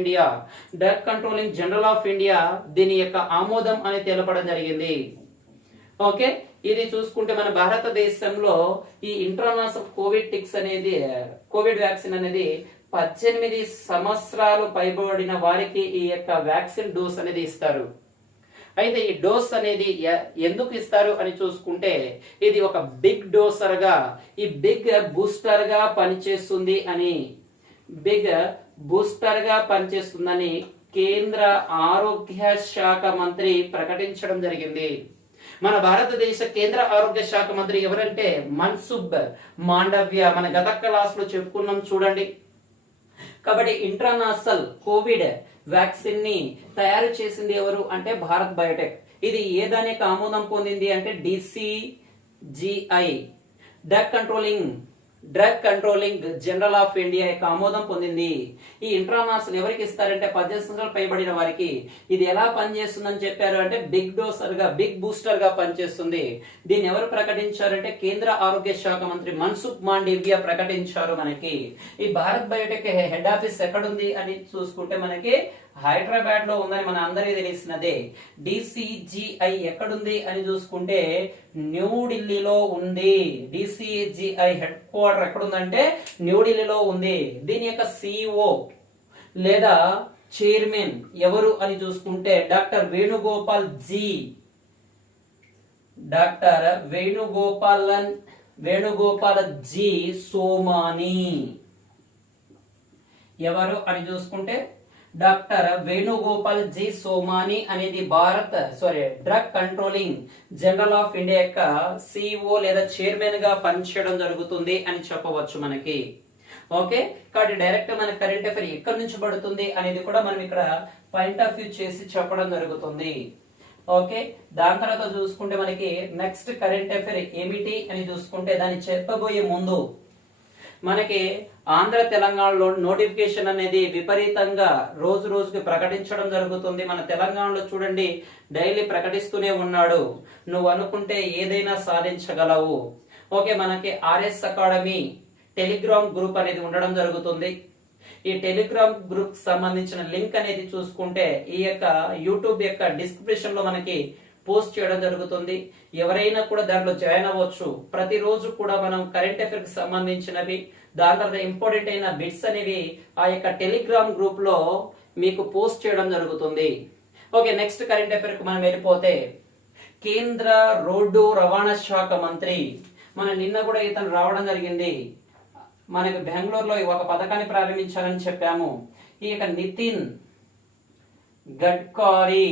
India దీని యొక్క ఆమోదం అని తెలపడం జరిగింది. ఓకే, ఇది చూసుకుంటే మన భారతదేశంలో ఈ ఇంట్రానాసల్ కోవిడ్ వ్యాక్సిన్ అనేది 18 సంవత్సరాలు పైబడిన వారికి ఈ యొక్క వ్యాక్సిన్ డోస్ అనేది ఇస్తారు. అయితే ఈ డోస్ అనేది ఎందుకు ఇస్తారు అని చూసుకుంటే ఇది ఒక బిగ్ బూస్టర్ గా పనిచేస్తుందని కేంద్ర ఆరోగ్య శాఖ మంత్రి ప్రకటించడం జరిగింది. మన భారతదేశ కేంద్ర ఆరోగ్య శాఖ మంత్రి ఎవరంటే మన్సుఖ్ మాండవ్య. మన గత క్లాస్ లో చెప్పుకున్నాం చూడండి. కాబట్టి ఇంట్రానాసల్ కోవిడ్ వ్యాక్సిన్ ని తయారు చేసింది ఎవరు అంటే భారత్ బయోటెక్. ఇది ఏ దానికి ఆమోదం పొందింది అంటే DCGI, drug controlling general of India యొక్క ఆమోదం పొందింది. ఈ ఇంట్రామాస్ ఎవరికి ఇస్తారంటే 18 సంవత్సరాలు పైబడిన వారికి. ఇది ఎలా పనిచేస్తుందని చెప్పారు అంటే బిగ్ బూస్టర్ గా పనిచేస్తుంది. దీన్ని ఎవరు ప్రకటించారంటే కేంద్ర ఆరోగ్య శాఖ మంత్రి మన్సుఖ్ మాండవ్య ప్రకటించారు. మనకి ఈ భారత్ బయోటెక్ హెడ్ ఆఫీస్ ఎక్కడుంది అని చూసుకుంటే మనకి హైదరాబాద్ లో ఉందని మన అందరికీ తెలిసినదే. డిసిజిఐ ఎక్కడుంది అని చూసుకుంటే న్యూఢిల్లీలో ఉంది. డిసిజిఐ హెడ్ క్వార్టర్ ఎక్కడుందంటే న్యూఢిల్లీలో ఉంది. దీని యొక్క సిఇఓ లేదా చైర్మన్ ఎవరు అని చూసుకుంటే డాక్టర్ వేణుగోపాల్ జీ సోమాని. ఎవరు అని చూసుకుంటే డాక్టర్ వేణుగోపాల్ జీ సోమాని అనేది drug controlling general of India యొక్క సిఇఓ లేదా చైర్మన్ గా పనిచేయడం జరుగుతుంది అని చెప్పవచ్చు మనకి. ఓకే, కాబట్టి డైరెక్ట్ మన కరెంట్ అఫైర్ ఎక్కడి నుంచి పడుతుంది అనేది కూడా మనం ఇక్కడ పాయింట్ ఆఫ్ వ్యూ చేసి చెప్పడం జరుగుతుంది. ఓకే, దాని తర్వాత చూసుకుంటే మనకి నెక్స్ట్ కరెంట్ అఫైర్ ఏమిటి అని చూసుకుంటే దాన్ని చెప్పబోయే ముందు మనకి ఆంధ్ర తెలంగాణలో నోటిఫికేషన్ అనేది విపరీతంగా రోజు రోజుకి ప్రకటించడం జరుగుతుంది. మన తెలంగాణలో చూడండి డైలీ ప్రకటిస్తూనే ఉన్నాడు. నువ్వు అనుకుంటే ఏదైనా సాధించగలవు. ఓకే, మనకి ఆర్ఎస్ అకాడమీ టెలిగ్రామ్ గ్రూప్ అనేది ఉండడం జరుగుతుంది. ఈ టెలిగ్రామ్ గ్రూప్ సంబంధించిన లింక్ అనేది చూసుకుంటే ఈ యొక్క యూట్యూబ్ యొక్క డిస్క్రిప్షన్ లో మనకి పోస్ట్ చేయడం జరుగుతుంది. ఎవరైనా కూడా దాంట్లో జాయిన్ అవ్వచ్చు. ప్రతిరోజు కూడా మనం కరెంట్ అఫైర్ కి సంబంధించినవి, దాని తర్వాత ఇంపార్టెంట్ అయిన బిట్స్ అనేవి ఆ యొక్క టెలిగ్రామ్ గ్రూప్ లో మీకు పోస్ట్ చేయడం జరుగుతుంది. ఓకే, నెక్స్ట్ కరెంట్ అఫైర్ కు మనం వెళ్ళిపోతే కేంద్ర రోడ్డు రవాణా శాఖ మంత్రి మన నిన్న కూడా ఇతను రావడం జరిగింది. మనకి బెంగళూరులో ఒక పథకాన్ని ప్రారంభించాలని చెప్పాము. ఈ యొక్క నితిన్ గడ్కరీ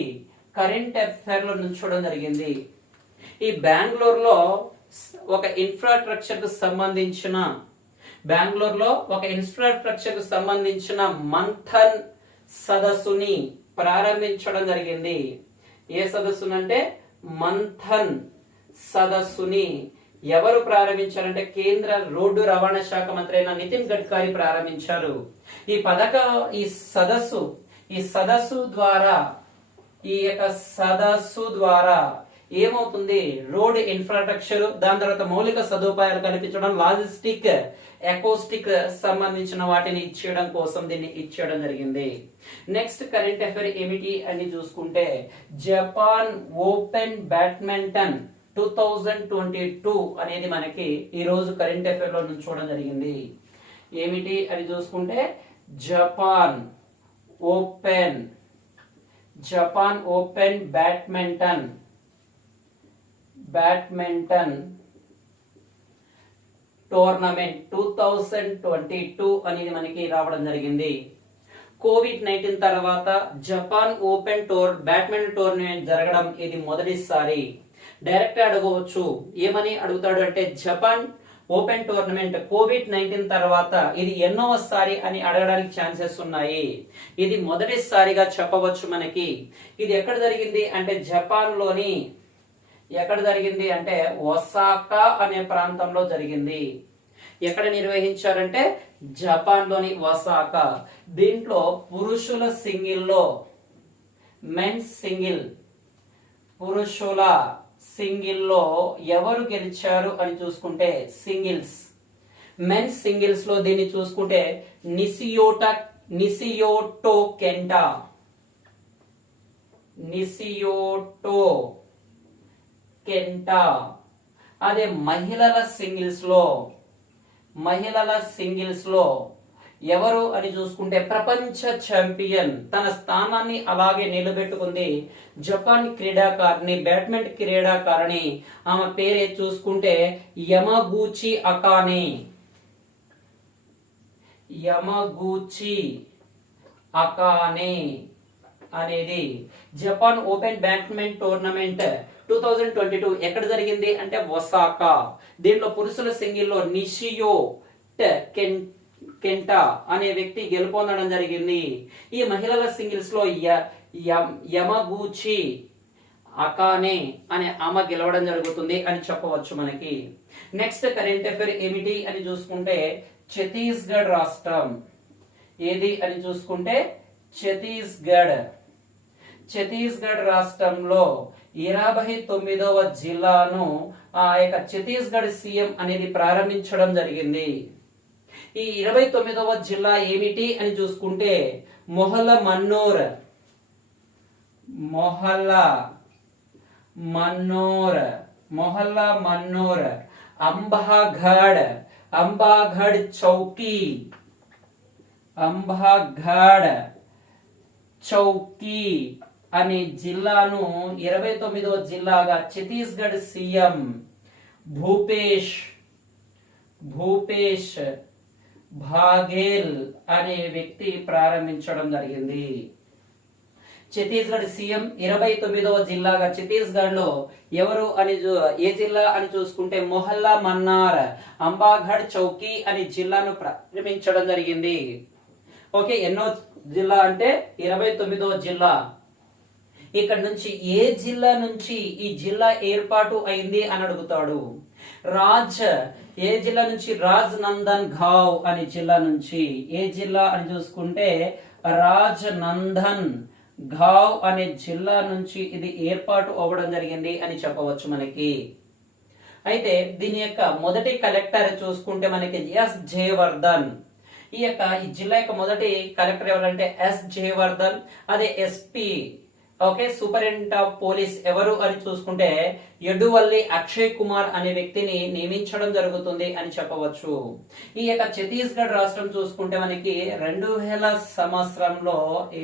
కరెంట్ అఫైర్ లో నుంచోవడం జరిగింది. ఈ బెంగళూరులో ఒక ఇన్ఫ్రాస్ట్రక్చర్ కు సంబంధించిన మంథన్ సదస్సుని ప్రారంభించడం జరిగింది. ఏ సదస్సునంటే మంథన్ సదస్సుని ఎవరు ప్రారంభించారంటే కేంద్ర రోడ్డు రవాణా శాఖ మంత్రి అయిన నితిన్ గడ్కరీ ప్రారంభించారు. ఈ సదస్సు ద్వారా ఏమవుతుంది, రోడ్ ఇన్ఫ్రాస్ట్రక్చర్, దాని తర్వాత మౌలిక సదుపాయాలు కల్పించడం, లాజిస్టిక్, ఎకోస్టిక్ సంబంధించిన వాటిని ఇచ్చేయడం కోసం దీన్ని ఇచ్చేయడం జరిగింది. నెక్స్ట్ కరెంట్ అఫైర్ ఏమిటి అని చూసుకుంటే జపాన్ ఓపెన్ బ్యాడ్మింటన్ 2022 అనేది మనకి ఈ రోజు కరెంట్ అఫైర్ లో నుంచి చూడడం జరిగింది. ఏమిటి అని చూసుకుంటే జపాన్ ఓపెన్ బ్యాడ్మింటన్ టోర్నమెంట్ 2022 అనేది మనకి రావడం జరిగింది. కోవిడ్-19 తర్వాత జపాన్ ఓపెన్ బ్యాడ్మింటన్ టోర్నమెంట్ జరగడం ఇది మొదటిసారి. డైరెక్ట్ అడగవచ్చు, ఏమని అడుగుతాడు అంటే జపాన్ ఓపెన్ టోర్నమెంట్ కోవిడ్-19 తర్వాత ఇది ఎన్నోసారి అని అడగడానికి ఛాన్సెస్ ఉన్నాయి. ఇది మొదటిసారిగా చెప్పవచ్చు మనకి. ఇది ఎక్కడ జరిగింది అంటే జపాన్ లోని ఎక్కడ జరిగింది అంటే ఒసాకా అనే ప్రాంతంలో జరిగింది. ఎక్కడ నిర్వహించారంటే జపాన్ లోని ఒసాకా. దీంట్లో పురుషుల సింగిల్లో ఎవరు గెలిచారు అని చూసుకుంటే మెన్స్ సింగిల్స్ లో దీన్ని చూసుకుంటే నిసియోటో కెంటా. అదే మహిళల సింగిల్స్ లో ఎవరు అని చూసుకుంటే ప్రపంచ ఛాంపియన్ తన స్థానాన్ని అలాగే నిలబెట్టుకుంది జపాన్ బ్యాడ్మింటన్ క్రీడాకారిణి. ఆమె పేరే చూసుకుంటే యమగూచి అకానే అనేది. జపాన్ ఓపెన్ బ్యాడ్మింటన్ టోర్నమెంట్ 2022 ఎక్కడ జరిగింది అంటే ఒసాకా. దీంట్లో పురుషుల సింగిల్లో నిషియో కెంటా అనే వ్యక్తి గెలుపొందడం జరిగింది. ఈ మహిళల సింగిల్స్ లో యమగూచి అకానే అనే ఆమె గెలవడం జరుగుతుంది అని చెప్పవచ్చు మనకి. నెక్స్ట్ కరెంట్ అఫైర్ ఏమిటి అని చూసుకుంటే ఛత్తీస్గఢ్ రాష్ట్రం ఏది అని చూసుకుంటే ఛత్తీస్గఢ్ రాష్ట్రంలో 29వ జిల్లాను ఆ యొక్క ఛత్తీస్గఢ్ సీఎం అనేది ప్రారంభించడం జరిగింది. ఈ 29వ జిల్లా ఏమిటి అని చూసుకుంటే మొహల్లా మన్నోర్, అంబాగఢ్ చౌకీ అనే జిల్లాను 29వ జిల్లాగా ఛత్తీస్గఢ్ సీఎం భూపేష్ బాఘేల్ అనే వ్యక్తి ప్రారంభించడం జరిగింది. ఛత్తీస్గఢ్ సీఎం 29వ జిల్లాగా ఛత్తీస్గఢ్ లో ఎవరు అని ఏ జిల్లా అని చూసుకుంటే మొహల్లా మన్నార్, అంబాగఢ్ చౌకీ అనే జిల్లాను ప్రారంభించడం జరిగింది. ఓకే, ఎన్నో జిల్లా అంటే 29వ జిల్లా. ఇక్కడ నుంచి ఏ జిల్లా నుంచి ఈ జిల్లా ఏర్పాటు అయింది అని అడుగుతాడు. ఏ జిల్లా నుంచి రాజ్నందన్ గావ్ అనే జిల్లా నుంచి. ఏ జిల్లా అని చూసుకుంటే రాజ్నందన్ గావ్ అనే జిల్లా నుంచి ఇది ఏర్పాటు అవ్వడం జరిగింది అని చెప్పవచ్చు మనకి. అయితే దీని యొక్క మొదటి కలెక్టర్ చూసుకుంటే మనకి ఎస్ జయవర్ధన్. ఈ జిల్లా యొక్క మొదటి కలెక్టర్ ఎవరంటే ఎస్ జయవర్ధన్. అదే SP okay superintendent of police ఎవరు అని చూసుకుంటే యడువల్లి అక్షయ్ కుమార్ అనే వ్యక్తిని నియమించడం జరుగుతుంది అని చెప్పవచ్చు. ఈ ఛత్తీస్గఢ్ రాష్ట్రం చూసుకుంటే మనకి 2000 సంవత్సరంలో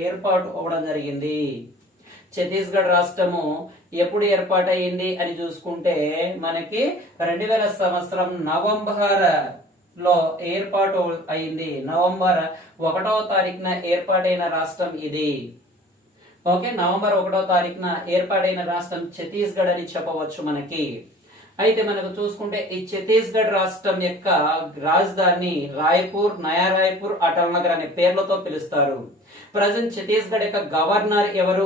ఏర్పాటు అవ్వడం జరిగింది. ఛత్తీస్గఢ్ రాష్ట్రము ఎప్పుడు ఏర్పాటైంది అని చూసుకుంటే మనకి 2000 సంవత్సరం నవంబర్ లో ఏర్పాటు అయింది. నవంబర్ 1వ తారీఖున ఏర్పాటైన రాష్ట్రం ఇది. ఓకే, నవంబర్ 1వ తారీఖున ఏర్పాటైన రాష్ట్రం ఛత్తీస్గఢ్ అని చెప్పవచ్చు మనకి. అయితే మనకు చూసుకుంటే ఈ ఛత్తీస్గఢ్ రాష్ట్రం యొక్క రాజధాని రాయ్పూర్, నయా రాయ్పూర్, అటల్ నగర్ అనే పేర్లతో పిలుస్తారు. ప్రజెంట్ ఛత్తీస్గఢ్ యొక్క గవర్నర్ ఎవరు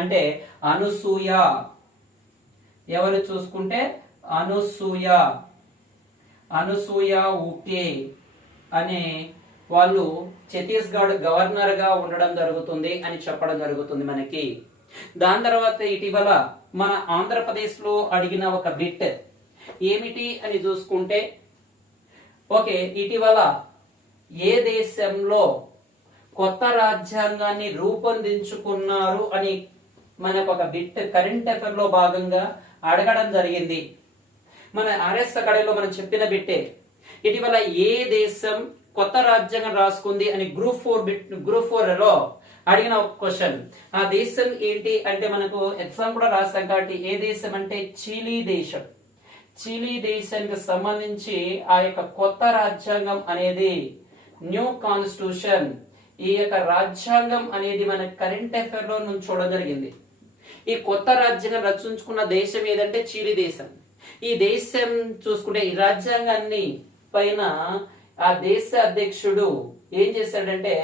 అంటే అనసూయ. ఎవరు చూసుకుంటే అనసూయ ఉకే అనే వాళ్ళు ఛత్తీస్గఢ్ గవర్నర్ గా ఉండడం జరుగుతుంది అని చెప్పడం జరుగుతుంది మనకి. దాని తర్వాత ఇటీవల మన ఆంధ్రప్రదేశ్ లో అడిగిన ఒక బిట్ ఏమిటి అని చూసుకుంటే ఓకే ఇటీవల ఏ దేశంలో కొత్త రాజ్యాంగాన్ని రూపొందించుకున్నారు అని మనకు ఒక బిట్ కరెంట్ అఫైర్ లో భాగంగా అడగడం జరిగింది. మన ఆర్ఎస్ అకాడమీలో మనం చెప్పిన బిట్టే. ఇటీవల ఏ దేశం కొత్త రాజ్యాంగం రాసుకుంది అని గ్రూప్ 4 లో అడిగిన ఒక క్వశ్చన్. ఆ దేశం ఏంటి అంటే మనకు ఎగ్జామ్ కూడా రాస్తాం కాబట్టి ఏ దేశం అంటే చిలీ దేశం. చిలీ దేశానికి సంబంధించి ఆ యొక్క కొత్త రాజ్యాంగం అనేది న్యూ కాన్స్టిట్యూషన్, ఈ యొక్క రాజ్యాంగం అనేది మన కరెంట్ అఫైర్ లో నుంచి చూడడం జరిగింది. ఈ కొత్త రాజ్యాంగం రచించుకున్న దేశం ఏదంటే చిలీ దేశం. ఈ దేశం చూసుకుంటే ఈ రాజ్యాంగాన్ని పైన ఆ దేశ అధ్యక్షుడు ఏం చేశాడంటే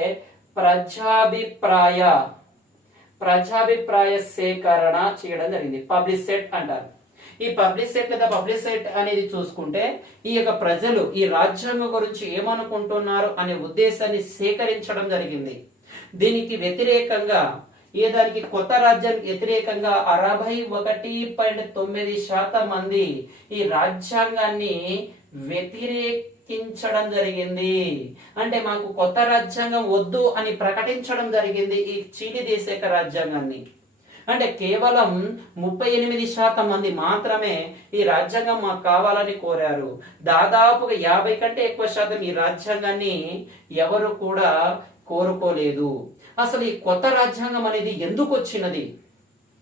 ప్రజాభిప్రాయ సేకరణ చేయడం జరిగింది. పబ్లిసిట్ అంటారు. ఈ పబ్లిసిట్ లేదా పబ్లిసిట్ అనేది చూసుకుంటే ఈ యొక్క ప్రజలు ఈ రాజ్యాంగం గురించి ఏమనుకుంటున్నారు అనే ఉద్దేశాన్ని సేకరించడం జరిగింది. దీనికి వ్యతిరేకంగా దానికి కొత్త రాజ్యానికి వ్యతిరేకంగా 61.9% మంది ఈ రాజ్యాంగాన్ని వ్యతిరేకించడం జరిగింది. అంటే మాకు కొత్త రాజ్యాంగం వద్దు అని ప్రకటించడం జరిగింది ఈ చిలీ దేశ రాజ్యాంగాన్ని. అంటే కేవలం 38% మంది మాత్రమే ఈ రాజ్యాంగం మాకు కావాలని కోరారు. దాదాపుగా 50 కంటే ఎక్కువ శాతం ఈ రాజ్యాంగాన్ని ఎవరు కూడా కోరుకోలేదు. అసలు ఈ కొత్త రాజ్యాంగం అనేది ఎందుకు వచ్చినది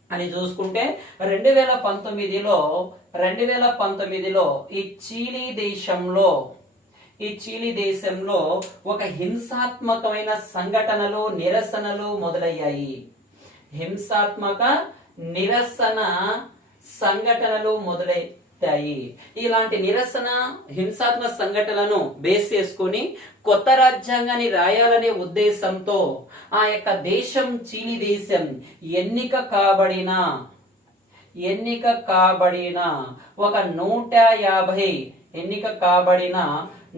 అని చూసుకుంటే 2019లో ఈ చిలీ దేశంలో ఒక హింసాత్మకమైన సంఘటనలు నిరసనలు మొదలయ్యాయి. హింసాత్మక నిరసన సంఘటనలు మొదలయ్యాయి. ఇలాంటి హింసాత్మక సంఘటనలను బేస్ చేసుకుని కొత్త రాజ్యాంగాన్ని రాయాలనే ఉద్దేశంతో ఆ యొక్క దేశం చిలీ దేశం ఎన్నిక కాబడిన ఎన్నిక కాబడిన ఒక 150 ఎన్నిక కాబడిన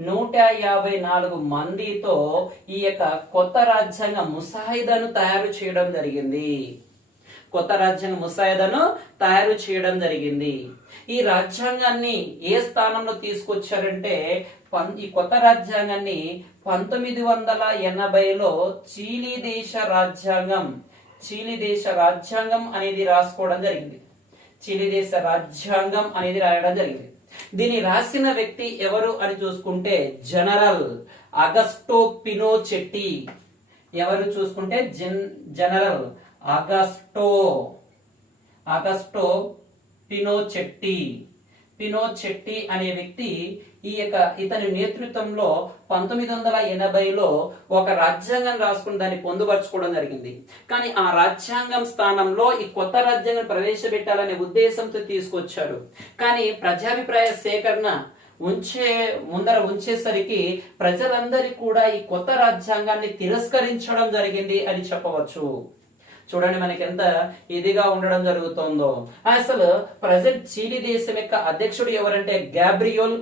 154 మందితో ఈ యొక్క కొత్త రాజ్యాంగ ముసాయిదాను తయారు చేయడం జరిగింది. కొత్త రాజ్యాంగ ముసాయిదాను తయారు చేయడం జరిగింది. ఈ రాజ్యాంగాన్ని ఏ స్థానంలో తీసుకొచ్చారంటే ఈ కొత్త రాజ్యాంగాన్ని 1980లో చీలీ దేశ రాజ్యాంగం అనేది రాసుకోవడం జరిగింది. చీలీ దేశ రాజ్యాంగం అనేది రాయడం జరిగింది. దీన్ని రాసిన వ్యక్తి ఎవరు అని చూసుకుంటే జనరల్ అగస్టో పినోచెట్టి. ఎవరు చూసుకుంటే జనరల్ అగస్టో పినోచెట్టి అనే వ్యక్తి ఇతని నేతృత్వంలో 1980లో ఒక రాజ్యాంగం రాసుకుని దాన్ని పొందుపరచుకోవడం జరిగింది. కానీ ఆ రాజ్యాంగం స్థానంలో ఈ కొత్త రాజ్యాంగం ప్రవేశపెట్టాలనే ఉద్దేశంతో తీసుకొచ్చాడు. కానీ ప్రజాభిప్రాయ సేకరణ ఉంచేసరికి ప్రజలందరికీ కూడా ఈ కొత్త రాజ్యాంగాన్ని తిరస్కరించడం జరిగింది అని చెప్పవచ్చు. చూడండి మనకి ఎంత ఇదిగా ఉండడం జరుగుతుందో. అసలు ప్రజెంట్ చీలీ దేశం యొక్క అధ్యక్షుడు ఎవరంటే గ్యాబ్రియల్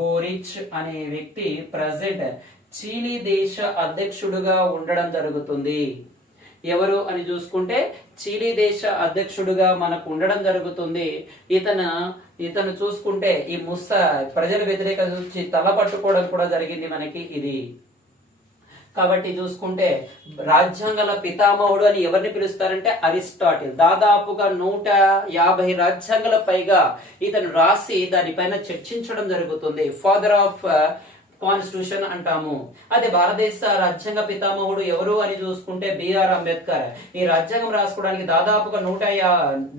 బోరిచ్ అనే వ్యక్తి ప్రజెంట్ చీలీ దేశ అధ్యక్షుడుగా ఉండడం జరుగుతుంది. ఎవరు అని చూసుకుంటే చీలీ దేశ అధ్యక్షుడుగా మనకు ఉండడం జరుగుతుంది. ఇతను చూసుకుంటే ఈ ప్రజల వ్యతిరేక చూసి తల పట్టుకోవడం కూడా జరిగింది మనకి ఇది. కాబట్టి చూసుకుంటే రాజ్యాంగాల పితామహుడు అని ఎవరిని పిలుస్తారంటే అరిస్టాటిల్. దాదాపుగా 150 రాజ్యాంగాల పైగా ఇతను రాసి దానిపైన చర్చించడం జరుగుతుంది. ఫాదర్ ఆఫ్ కాన్స్టిట్యూషన్ అంటాము. అదే భారతదేశ రాజ్యాంగ పితామహుడు ఎవరు అని చూసుకుంటే బిఆర్ అంబేద్కర్. ఈ రాజ్యాంగం రాసుకోవడానికి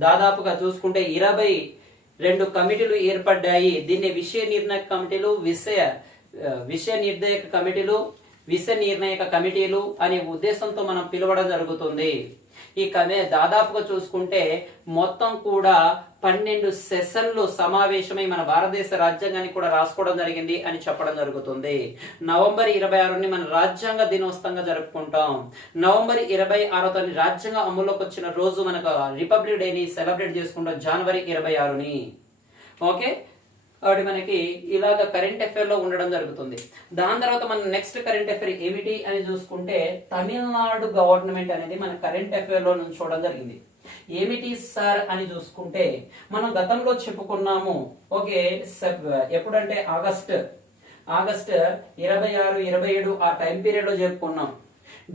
దాదాపుగా చూసుకుంటే 22 కమిటీలు ఏర్పడ్డాయి. దీన్ని విషయ నిర్ణయక కమిటీలు అనే ఉద్దేశంతో మనం పిలవడం జరుగుతుంది. ఈ దాదాపుగా చూసుకుంటే మొత్తం కూడా 12 సెషన్లు సమావేశమై మన భారతదేశ రాజ్యాంగాన్ని కూడా రాసుకోవడం జరిగింది అని చెప్పడం జరుగుతుంది. నవంబర్ 26ని మన రాజ్యాంగ దినోత్సవంగా జరుపుకుంటాం. నవంబర్ 26తో రాజ్యాంగం అమల్లోకి వచ్చిన రోజు మనకు రిపబ్లిక్ డేని సెలబ్రేట్ చేసుకుంటాం జనవరి 26ని. ఓకే, కాబట్టి మనకి ఇలాగ కరెంట్ అఫైర్ లో ఉండడం జరుగుతుంది. దాని తర్వాత మన నెక్స్ట్ కరెంట్ అఫైర్ ఏమిటి అని చూసుకుంటే తమిళనాడు గవర్నమెంట్ అనేది మన కరెంట్ అఫైర్ లో నుంచి చూడడం జరిగింది. ఏమిటి సార్ అని చూసుకుంటే మనం గతంలో చెప్పుకున్నాము. ఓకే, ఎప్పుడంటే ఆగస్ట్ 26, 27 ఆ టైం పీరియడ్ లో చెప్పుకున్నాం.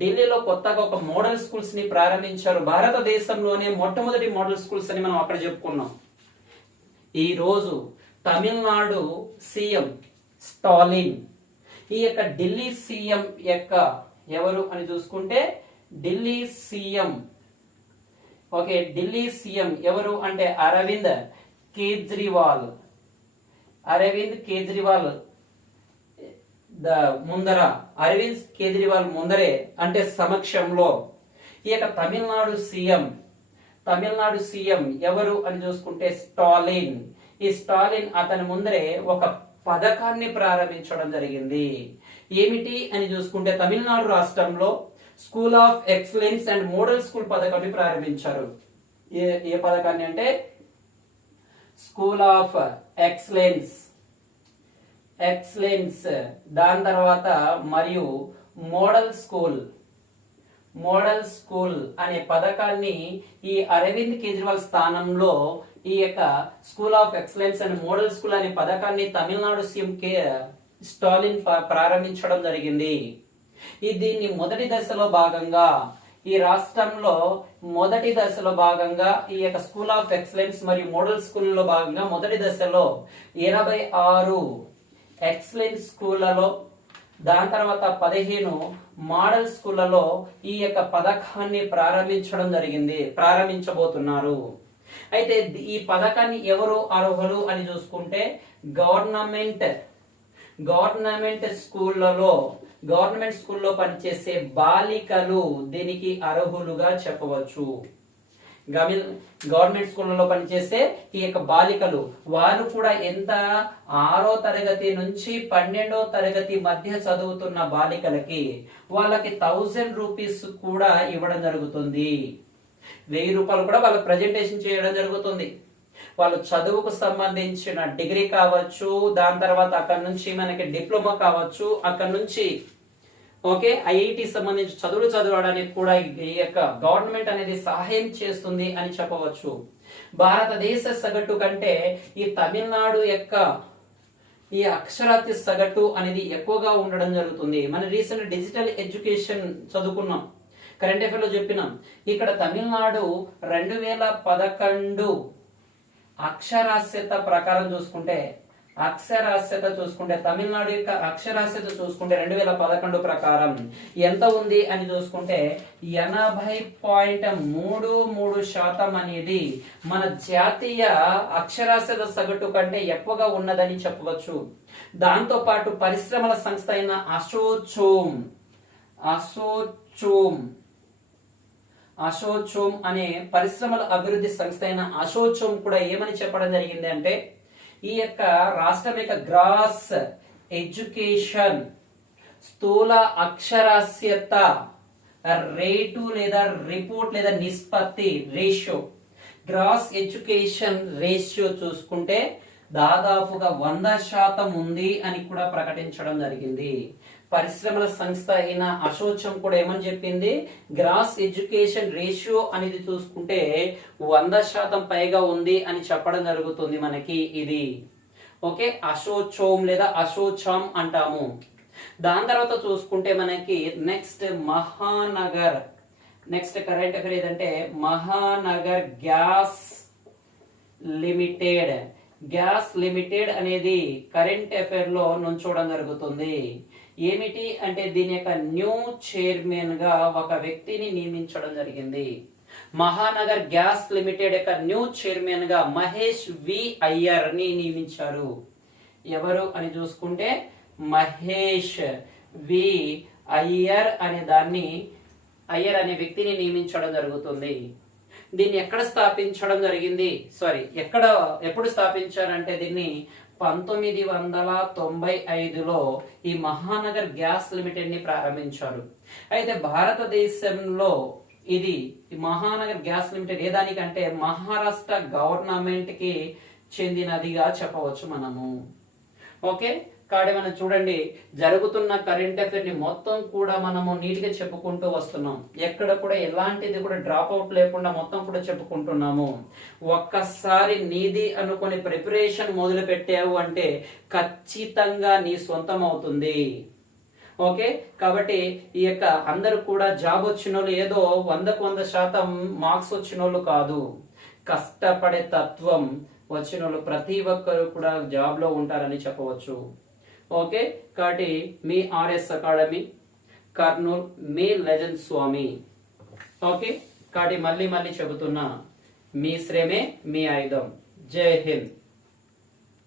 ఢిల్లీలో కొత్తగా ఒక మోడల్ స్కూల్స్ ని ప్రారంభించారు. భారతదేశంలోనే మొట్టమొదటి మోడల్ స్కూల్స్ అని మనం అక్కడ చెప్పుకున్నాం. ఈ రోజు తమిళనాడు సీఎం స్టాలిన్, ఈ యొక్క ఢిల్లీ సీఎం యొక్క ఎవరు అని చూసుకుంటే ఢిల్లీ సీఎం ఎవరు అంటే అరవింద్ కేజ్రీవాల్ ముందరే అంటే సమక్షంలో ఈ యొక్క తమిళనాడు సీఎం ఎవరు అని చూసుకుంటే స్టాలిన్. ఈ స్టాలిన్ అతని ముందరే ఒక పథకాన్ని ప్రారంభించడం జరిగింది. ఏమిటి అని చూసుకుంటే తమిళనాడు రాష్ట్రంలో school of excellence and model school పథకాన్ని ప్రారంభించారు. ఏ పథకాన్ని అంటే స్కూల్ ఆఫ్ ఎక్సలెన్స్, దాని తర్వాత మరియు మోడల్ స్కూల్ అనే పథకాన్ని ఈ అరవింద్ కేజ్రీవాల్ స్థానంలో ఈ యొక్క school of excellence and model school అనే పథకాన్ని తమిళనాడు సీఎం స్టాలిన్ ప్రారంభించడం జరిగింది. దీన్ని మొదటి దశలో భాగంగా ఈ రాష్ట్రంలో ఈ యొక్క స్కూల్ ఆఫ్ ఎక్సలెన్స్ మరియు మోడల్ స్కూల్లో భాగంగా మొదటి దశలో 26 ఎక్సలెన్స్ స్కూళ్లలో, దాని తర్వాత 15 మోడల్ స్కూళ్లలో ఈ యొక్క పథకాన్ని ప్రారంభించబోతున్నారు. అయితే ఈ పథకాన్ని ఎవరు అర్హులు అని చూసుకుంటే గవర్నమెంట్ స్కూల్లో పనిచేసే బాలికలు దీనికి అర్హులుగా చెప్పవచ్చు. గవర్నమెంట్ స్కూళ్ళలో పనిచేసే ఈ యొక్క బాలికలు వారు కూడా ఎంత 6వ తరగతి నుంచి 12వ తరగతి మధ్య చదువుతున్న బాలికలకి వాళ్ళకి 1000 రూపీస్ కూడా ఇవ్వడం జరుగుతుంది. 1000 రూపాయలు కూడా వాళ్ళకి ప్రజెంటేషన్ చేయడం జరుగుతుంది. వాళ్ళు చదువుకు సంబంధించిన డిగ్రీ కావచ్చు, దాని తర్వాత అక్కడ నుంచి మనకి డిప్లొమా కావచ్చు, అక్కడ నుంచి ఓకే ఐఐటి సంబంధించి చదువులు చదవడానికి కూడా ఈ యొక్క గవర్నమెంట్ అనేది సహాయం చేస్తుంది అని చెప్పవచ్చు. భారతదేశ సగటు కంటే ఈ తమిళనాడు యొక్క ఈ అక్షరాస్యత సగటు అనేది ఎక్కువగా ఉండడం జరుగుతుంది. మన రీసెంట్ డిజిటల్ ఎడ్యుకేషన్ చదువుకున్నాం, కరెంట్ అఫైర్ లో చెప్పినాం. ఇక్కడ తమిళనాడు 2011 అక్షరాస్యత ప్రకారం చూసుకుంటే తమిళనాడు యొక్క అక్షరాస్యత చూసుకుంటే 2011 ప్రకారం ఎంత ఉంది అని చూసుకుంటే 80.33% అనేది మన జాతీయ అక్షరాస్యత సగటు కంటే ఎక్కువగా ఉన్నదని చెప్పవచ్చు. దాంతో పాటు పరిశ్రమల సంస్థ అయిన అసోచోమ్ అనే పరిశ్రమల అభివృద్ధి సంస్థ అయిన అసోచోమ్ కూడా ఏమని చెప్పడం జరిగింది అంటే ఈ యొక్క రాష్ట్రం యొక్క గ్రాస్ ఎడ్యుకేషన్ స్థూల అక్షరాస్యత రేటు లేదా రిపోర్ట్ లేదా నిష్పత్తి రేషియో, గ్రాస్ ఎడ్యుకేషన్ రేషియో చూసుకుంటే దాదాపుగా 100% ఉంది అని కూడా ప్రకటించడం జరిగింది. పరిశ్రమల సంస్థ అయిన అసోచం కూడా ఏమని చెప్పింది, గ్రాస్ ఎడ్యుకేషన్ రేషియో అనేది చూసుకుంటే 100% పైగా ఉంది అని చెప్పడం జరుగుతుంది మనకి. ఇది ఓకే అసోచోమ్ లేదా అసోచామ్ అంటాము. దాని తర్వాత చూసుకుంటే మనకి నెక్స్ట్ కరెంట్ అఫైర్ ఏదంటే మహానగర్ గ్యాస్ లిమిటెడ్ అనేది కరెంట్ అఫైర్ లో నుంచోవడం జరుగుతుంది. ఏమిటి అంటే దీని యొక్క న్యూ చైర్మన్ గా ఒక వ్యక్తిని నియమించడం జరిగింది. మహానగర్ గ్యాస్ లిమిటెడ్ యొక్క న్యూ చైర్మన్ గా మహేష్ వి అయ్యర్ ని నియమించారు. ఎవరు అని చూసుకుంటే మహేష్ వి అయ్యర్ అనే వ్యక్తిని నియమించడం జరుగుతుంది. దీన్ని ఎప్పుడు స్థాపించారంటే దీన్ని 1995లో ఈ మహానగర్ గ్యాస్ లిమిటెడ్ ని ప్రారంభించారు. అయితే భారతదేశంలో ఇది మహానగర్ గ్యాస్ లిమిటెడ్ ఏ దానికంటే మహారాష్ట్ర గవర్నమెంట్ కి చెందినదిగా చెప్పవచ్చు మనము. ఓకే కాబట్టి మనం చూడండి జరుగుతున్న కరెంట్ అఫైర్ ని మొత్తం కూడా మనము నీట్ గా చెప్పుకుంటూ వస్తున్నాం. ఎక్కడ కూడా ఎలాంటిది కూడా డ్రాప్ అవుట్ లేకుండా మొత్తం కూడా చెప్పుకుంటున్నాము. ఒక్కసారి నీది అనుకుని ప్రిపరేషన్ మొదలు పెట్టావు అంటే ఖచ్చితంగా నీ సొంతం అవుతుంది. ఓకే కాబట్టి ఈ యొక్క అందరూ కూడా జాబ్ వచ్చిన వాళ్ళు ఏదో 100% మార్క్స్ వచ్చిన వాళ్ళు కాదు, కష్టపడే తత్వం వచ్చిన వాళ్ళు ప్రతి ఒక్కరు కూడా జాబ్ లో ఉంటారని చెప్పవచ్చు. ఓకే కాబట్టి మీ ఆర్ఎస్ అకాడమీ కర్నూలు, మీ లెజెండ్ స్వామి. ఓకే కాబట్టి మళ్ళీ చెబుతున్నా, మీ శ్రమే మీ ఆయుధం. జై హింద్.